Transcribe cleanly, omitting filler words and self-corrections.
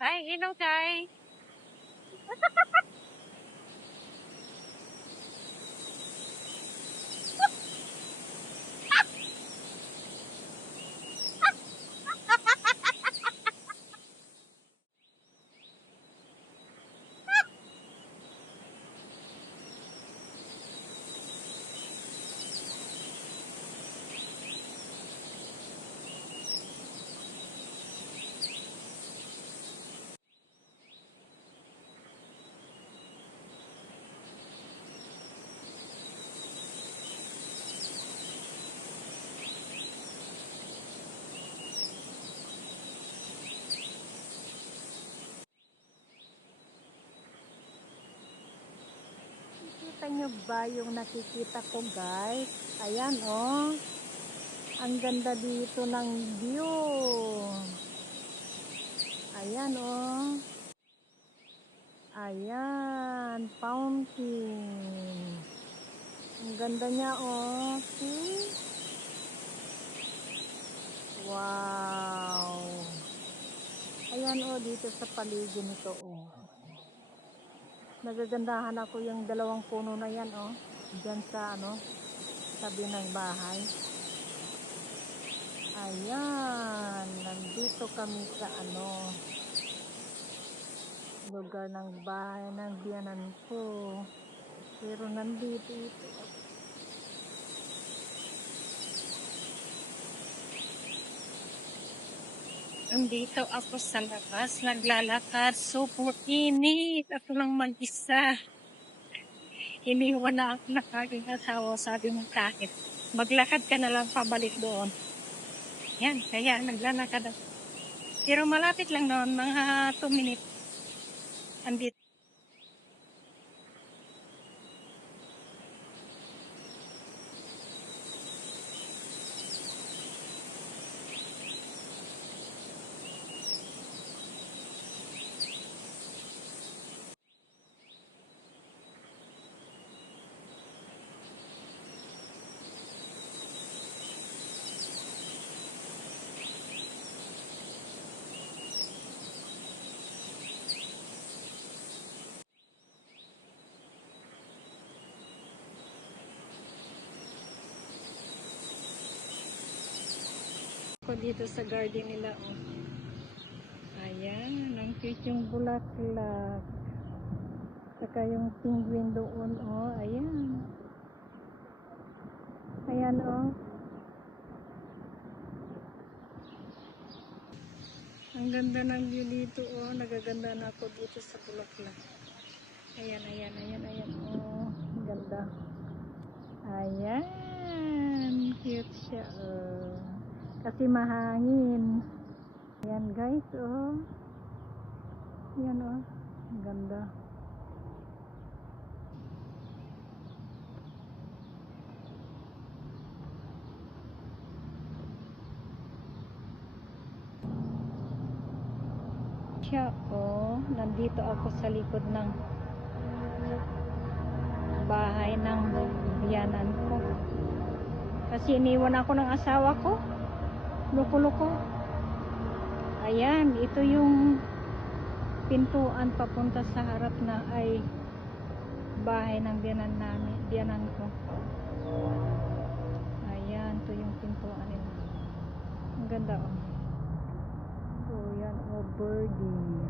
Hi, hello guys. Nakikita nyo ba yung nakikita ko guys? Ayan oh. Ang ganda dito ng view. Ayan oh. Ayan. Fountain. Ang ganda niya oh. See? Wow. Ayan oh, dito sa paligid nito oh. Nagagandahan ako yung dalawang puno na yan oh. Diyan sa ano, tabi ng bahay. Ayan, nandito kami sa ano, lugar ng bahay ng biyanan ko. Pero nandito ito ako. Nandito ako sa labas, naglalakad. Super init. Ako lang mag-isa. Iniwan na ako ng aking asawa. Sabi mo kahit maglakad ka na lang pabalik doon. Yan, kaya naglalakad ako. Pero malapit lang noon, mga 2 minutes. Andito. Ako dito sa garden nila oh. Ayan, ang cute yung bulaklak. Saka yung penguin doon oh, ayan. Ayan oh. Ang ganda ng view dito oh, nagaganda na ako dito sa bulaklak. Ayan, ayan, ayan, ayan oh, ang ganda. Ayan, cute siya oh. Kasi mahangin. Ayan guys oh. Ayan oh, ang ganda. Siya oh, nandito ako sa likod ng bahay ng biyanan ko. Kasi iniwan ako ng asawa ko. Loko-loko. Ayan, ito yung pintuan papunta sa harap na ay bahay ng biyanan ko. Ayan, ito yung pintuan nila. Ang ganda oh. So yan oh, birdie.